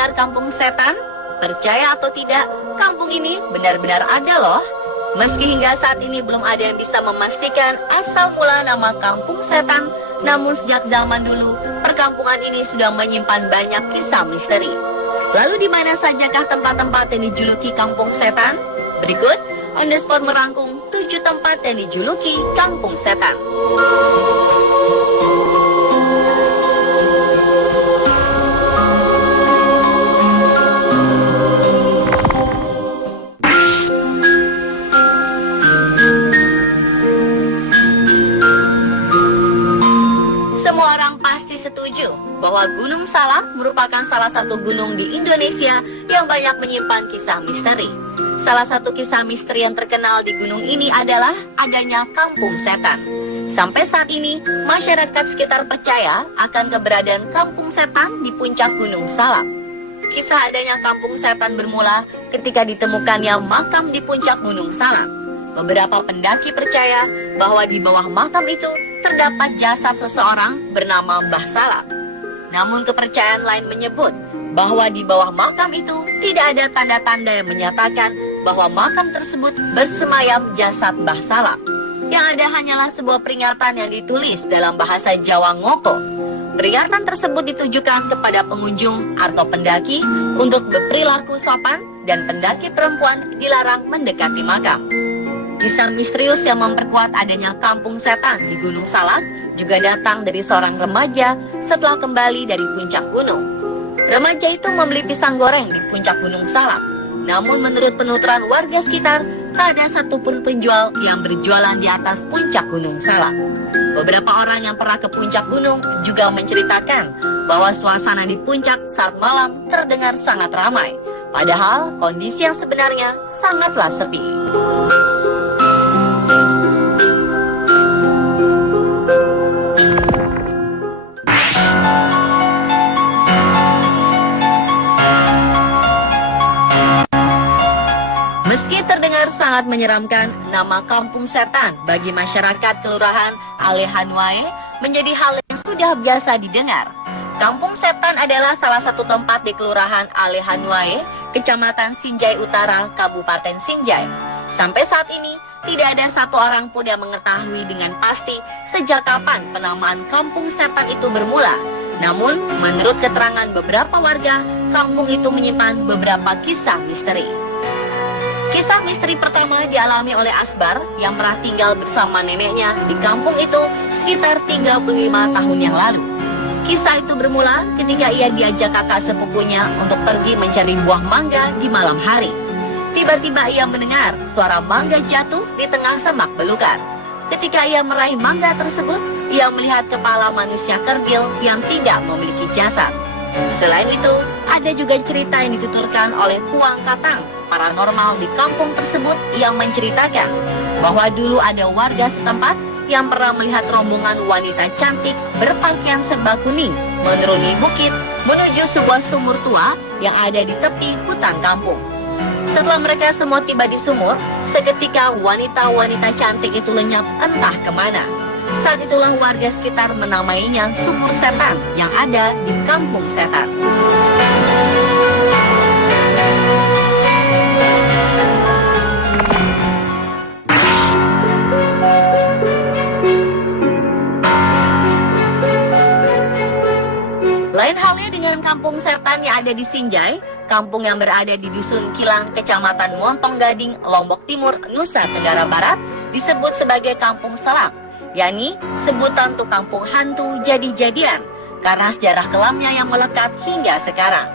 mendengar kampung setan? Percaya atau tidak, kampung ini benar-benar ada loh. Meski hingga saat ini belum ada yang bisa memastikan asal mula nama kampung setan, namun sejak zaman dulu, perkampungan ini sudah menyimpan banyak kisah misteri. Lalu di mana sajakah tempat-tempat yang dijuluki kampung setan? Berikut, On The Spot merangkum 7 tempat yang dijuluki kampung setan. Semua orang pasti setuju bahwa Gunung Salak merupakan salah satu gunung di Indonesia yang banyak menyimpan kisah misteri. Salah satu kisah misteri yang terkenal di gunung ini adalah adanya kampung setan. Sampai saat ini, masyarakat sekitar percaya akan keberadaan kampung setan di puncak Gunung Salak. Kisah adanya kampung setan bermula ketika ditemukannya makam di puncak Gunung Salak. Beberapa pendaki percaya bahwa di bawah makam itu terdapat jasad seseorang bernama Mbah Salak. Namun kepercayaan lain menyebut bahwa di bawah makam itu tidak ada tanda-tanda yang menyatakan bahwa makam tersebut bersemayam jasad Mbah Salak. Yang ada hanyalah sebuah peringatan yang ditulis dalam bahasa Jawa Ngoko. Peringatan tersebut ditujukan kepada pengunjung atau pendaki untuk berperilaku sopan dan pendaki perempuan dilarang mendekati makam. Kisah misterius yang memperkuat adanya kampung setan di Gunung Salak juga datang dari seorang remaja setelah kembali dari puncak gunung. Remaja itu membeli pisang goreng di puncak Gunung Salak. Namun menurut penuturan warga sekitar, tak ada satupun penjual yang berjualan di atas puncak Gunung Salak. Beberapa orang yang pernah ke puncak gunung juga menceritakan bahwa suasana di puncak saat malam terdengar sangat ramai. Padahal kondisi yang sebenarnya sangatlah sepi. Meski terdengar sangat menyeramkan, nama kampung setan bagi masyarakat Kelurahan Alehanwae menjadi hal yang sudah biasa didengar. Kampung setan adalah salah satu tempat di Kelurahan Alehanwae, Kecamatan Sinjai Utara, Kabupaten Sinjai. Sampai saat ini, tidak ada satu orang pun yang mengetahui dengan pasti sejak kapan penamaan kampung setan itu bermula. Namun, menurut keterangan beberapa warga, kampung itu menyimpan beberapa kisah misteri. Kisah misteri pertama dialami oleh Asbar yang pernah tinggal bersama neneknya di kampung itu sekitar 35 tahun yang lalu. Kisah itu bermula ketika ia diajak kakak sepupunya untuk pergi mencari buah mangga di malam hari. Tiba-tiba ia mendengar suara mangga jatuh di tengah semak belukar. Ketika ia meraih mangga tersebut, ia melihat kepala manusia kergil yang tidak memiliki jasad. Selain itu, ada juga cerita yang dituturkan oleh Puang Katang paranormal di kampung tersebut yang menceritakan bahwa dulu ada warga setempat yang pernah melihat rombongan wanita cantik berpakaian serba kuning menuruni bukit menuju sebuah sumur tua yang ada di tepi hutan kampung. Setelah mereka semua tiba di sumur, seketika wanita-wanita cantik itu lenyap entah kemana. Saat itulah warga sekitar menamainya sumur setan yang ada di kampung setan. Lain halnya dengan kampung setan yang ada di Sinjai, kampung yang berada di Dusun Kilang, Kecamatan Montong Gading, Lombok Timur, Nusa Tenggara Barat, disebut sebagai kampung Salak, yakni sebutan untuk kampung hantu jadi-jadian, karena sejarah kelamnya yang melekat hingga sekarang.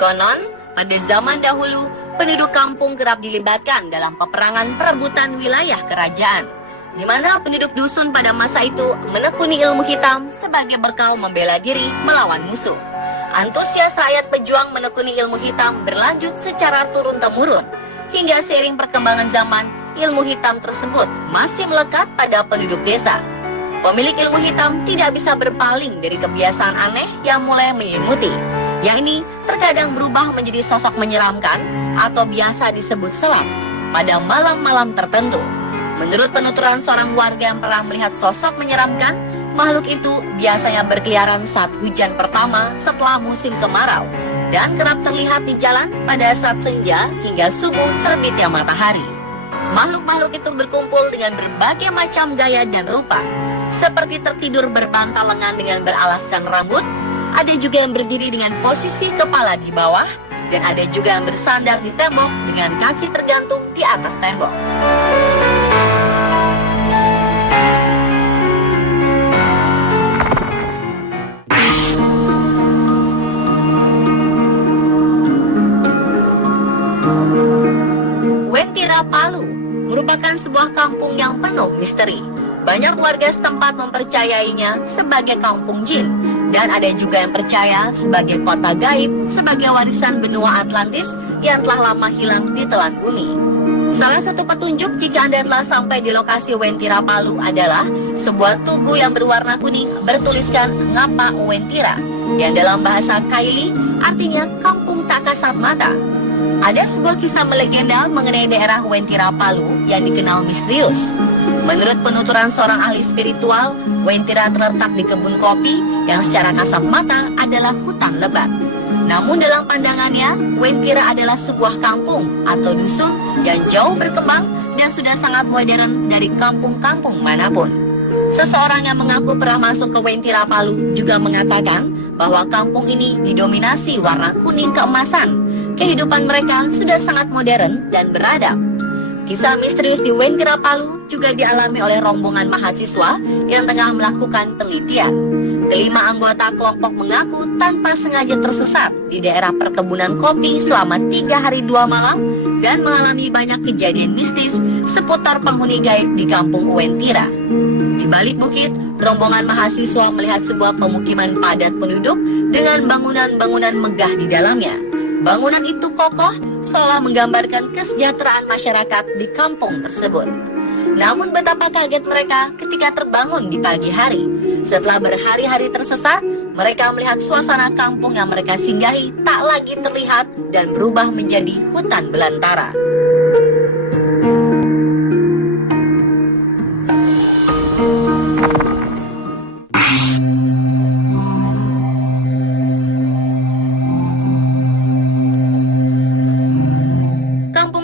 Konon, pada zaman dahulu, penduduk kampung kerap dilibatkan dalam peperangan perebutan wilayah kerajaan, di mana penduduk dusun pada masa itu menekuni ilmu hitam sebagai bekal membela diri melawan musuh. Antusias rakyat pejuang menekuni ilmu hitam berlanjut secara turun-temurun, hingga seiring perkembangan zaman, ilmu hitam tersebut masih melekat pada penduduk desa. Pemilik ilmu hitam tidak bisa berpaling dari kebiasaan aneh yang mulai menyelimuti, yakni terkadang berubah menjadi sosok menyeramkan atau biasa disebut selam pada malam-malam tertentu. Menurut penuturan seorang warga yang pernah melihat sosok menyeramkan, makhluk itu biasanya berkeliaran saat hujan pertama setelah musim kemarau. dan kerap terlihat di jalan pada saat senja hingga subuh terbitnya matahari. Makhluk-makhluk itu berkumpul dengan berbagai macam gaya dan rupa, seperti tertidur berbantal lengan dengan beralaskan rambut, ada juga yang berdiri dengan posisi kepala di bawah, dan ada juga yang bersandar di tembok dengan kaki tergantung di atas tembok. Wentira Palu merupakan sebuah kampung yang penuh misteri. Banyak warga setempat mempercayainya sebagai kampung jin, dan ada juga yang percaya sebagai kota gaib, sebagai warisan benua Atlantis yang telah lama hilang di telan bumi. Salah satu petunjuk jika Anda telah sampai di lokasi Wentira Palu adalah sebuah tugu yang berwarna kuning bertuliskan Ngapa Wentira, yang dalam bahasa Kaili artinya kampung tak kasat mata. Ada sebuah kisah melegenda mengenai daerah Wentira Palu yang dikenal misterius. Menurut penuturan seorang ahli spiritual, Wentira terletak di kebun kopi yang secara kasat mata adalah hutan lebat. Namun dalam pandangannya, Wentira adalah sebuah kampung atau dusun yang jauh berkembang dan sudah sangat modern dari kampung-kampung manapun. Seseorang yang mengaku pernah masuk ke Wentira Palu juga mengatakan bahwa kampung ini didominasi warna kuning keemasan. Kehidupan mereka sudah sangat modern dan beradab. Kisah misterius di Wentira Palu juga dialami oleh rombongan mahasiswa yang tengah melakukan penelitian. Kelima anggota kelompok mengaku tanpa sengaja tersesat di daerah perkebunan kopi selama 3 hari 2 malam dan mengalami banyak kejadian mistis seputar penghuni gaib di kampung Wentira. Di balik bukit, rombongan mahasiswa melihat sebuah pemukiman padat penduduk dengan bangunan-bangunan megah di dalamnya. Bangunan itu kokoh, seolah menggambarkan kesejahteraan masyarakat di kampung tersebut. Namun betapa kaget mereka ketika terbangun di pagi hari. Setelah berhari-hari tersesat, mereka melihat suasana kampung yang mereka singgahi tak lagi terlihat dan berubah menjadi hutan belantara.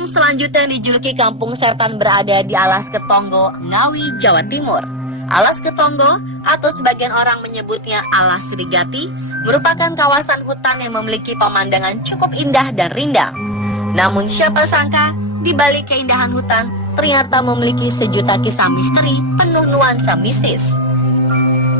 Selanjutnya dijuluki Kampung Setan berada di Alas Ketonggo, Ngawi, Jawa Timur. Alas Ketonggo atau sebagian orang menyebutnya Alas Srigati merupakan kawasan hutan yang memiliki pemandangan cukup indah dan rindang. Namun siapa sangka di balik keindahan hutan ternyata memiliki sejuta kisah misteri penuh nuansa mistis.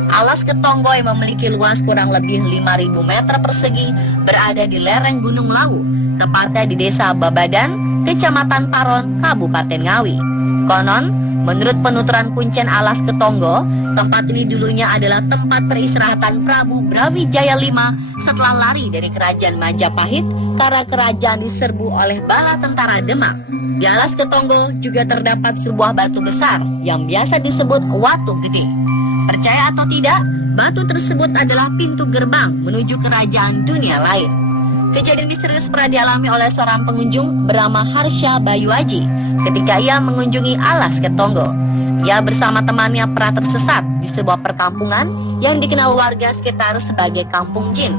Alas Ketonggo yang memiliki luas kurang lebih 5.000 meter persegi berada di lereng Gunung Lawu, tepatnya di Desa Babadan, Kecamatan Paron, Kabupaten Ngawi. Konon, menurut penuturan Kuncen Alas Ketonggo, tempat ini dulunya adalah tempat peristirahatan Prabu Brawijaya V setelah lari dari kerajaan Majapahit karena kerajaan diserbu oleh bala tentara Demak. Di Alas Ketonggo juga terdapat sebuah batu besar yang biasa disebut Watu Gede. Percaya atau tidak, batu tersebut adalah pintu gerbang menuju kerajaan dunia lain. Kejadian misterius pernah dialami oleh seorang pengunjung bernama Harsha Bayuaji ketika ia mengunjungi Alas Ketonggo. Ia bersama temannya pernah tersesat di sebuah perkampungan yang dikenal warga sekitar sebagai kampung jin.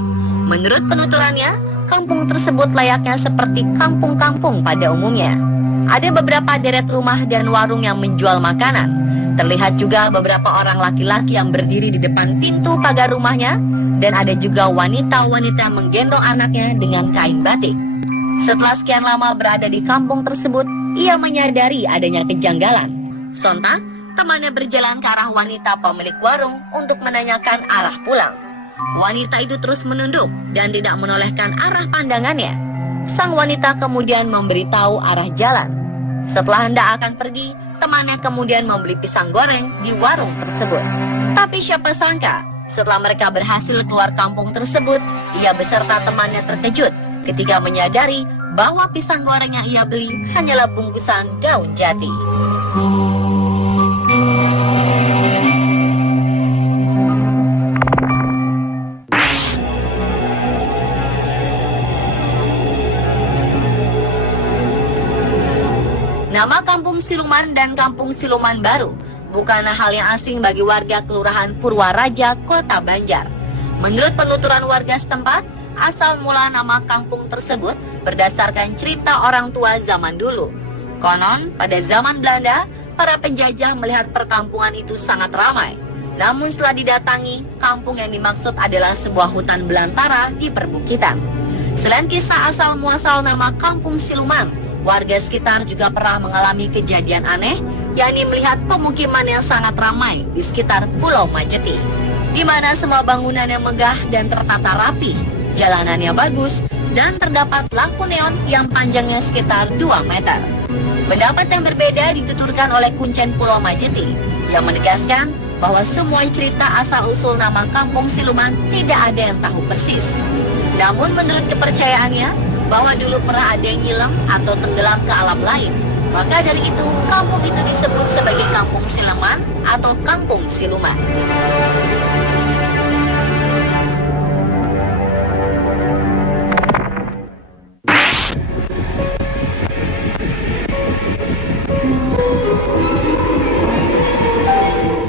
Menurut penuturannya, kampung tersebut layaknya seperti kampung-kampung pada umumnya. Ada beberapa deret rumah dan warung yang menjual makanan. Terlihat juga beberapa orang laki-laki yang berdiri di depan pintu pagar rumahnya, dan ada juga wanita-wanita yang menggendong anaknya dengan kain batik. Setelah sekian lama berada di kampung tersebut, ia menyadari adanya kejanggalan. Sontak, temannya berjalan ke arah wanita pemilik warung untuk menanyakan arah pulang. Wanita itu terus menunduk dan tidak menolehkan arah pandangannya. Sang wanita kemudian memberitahu arah jalan. Setelah hendak akan pergi, temannya kemudian membeli pisang goreng di warung tersebut. Tapi siapa sangka, setelah mereka berhasil keluar kampung tersebut, ia beserta temannya terkejut ketika menyadari bahwa pisang goreng yang ia beli hanyalah bungkusan daun jati. Nama Kampung Siluman dan Kampung Siluman Baru bukanlah hal yang asing bagi warga Kelurahan Purwaraja, Kota Banjar. Menurut penuturan warga setempat, asal mula nama kampung tersebut berdasarkan cerita orang tua zaman dulu. Konon, pada zaman Belanda, para penjajah melihat perkampungan itu sangat ramai. Namun setelah didatangi, kampung yang dimaksud adalah sebuah hutan belantara di perbukitan. Selain kisah asal muasal nama Kampung Siluman, warga sekitar juga pernah mengalami kejadian aneh, yakni melihat pemukiman yang sangat ramai di sekitar Pulau Majeti, di mana semua bangunannya megah dan tertata rapi, jalanannya bagus, dan terdapat lampu neon yang panjangnya sekitar 2 meter. Pendapat yang berbeda dituturkan oleh Kuncen Pulau Majeti, yang menegaskan bahwa semua cerita asal-usul nama Kampung Siluman tidak ada yang tahu persis. Namun menurut kepercayaannya, bahwa dulu pernah ada yang nyilam atau tenggelam ke alam lain. Maka dari itu, kampung itu disebut sebagai Kampung Siluman atau Kampung Siluman.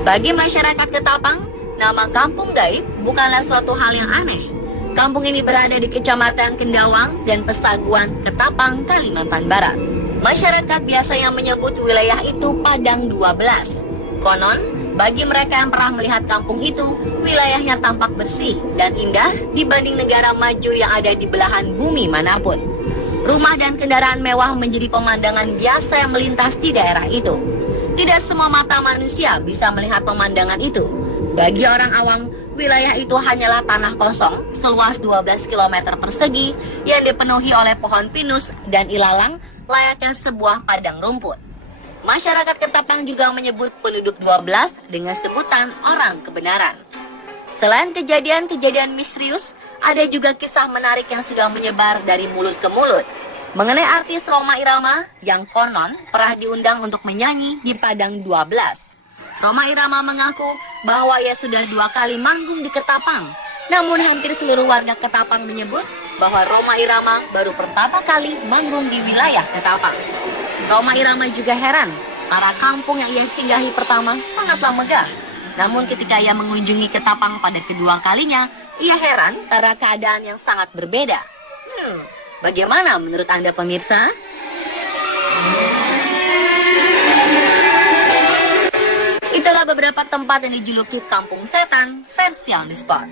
Bagi masyarakat Ketapang, nama Kampung Gaib bukanlah suatu hal yang aneh. Kampung ini berada di Kecamatan Kendawang dan Pesaguan, Ketapang, Kalimantan Barat. Masyarakat biasanya menyebut wilayah itu Padang 12. Konon, bagi mereka yang pernah melihat kampung itu, wilayahnya tampak bersih dan indah dibanding negara maju yang ada di belahan bumi manapun. Rumah dan kendaraan mewah menjadi pemandangan biasa yang melintas di daerah itu. Tidak semua mata manusia bisa melihat pemandangan itu. Bagi orang awam, wilayah itu hanyalah tanah kosong seluas 12 km persegi yang dipenuhi oleh pohon pinus dan ilalang layaknya sebuah padang rumput. Masyarakat Ketapang juga menyebut penduduk 12 dengan sebutan orang kebenaran. Selain kejadian-kejadian misterius, ada juga kisah menarik yang sudah menyebar dari mulut ke mulut mengenai artis Rhoma Irama yang konon pernah diundang untuk menyanyi di Padang 12. Rhoma Irama mengaku bahwa ia sudah 2 kali manggung di Ketapang. Namun hampir seluruh warga Ketapang menyebut bahwa Rhoma Irama baru pertama kali manggung di wilayah Ketapang. Rhoma Irama juga heran karena kampung yang ia singgahi pertama sangatlah megah. Namun ketika ia mengunjungi Ketapang pada kedua kalinya, ia heran karena keadaan yang sangat berbeda. Bagaimana menurut Anda pemirsa? Itulah beberapa tempat yang dijuluki Kampung Setan versi on the spot.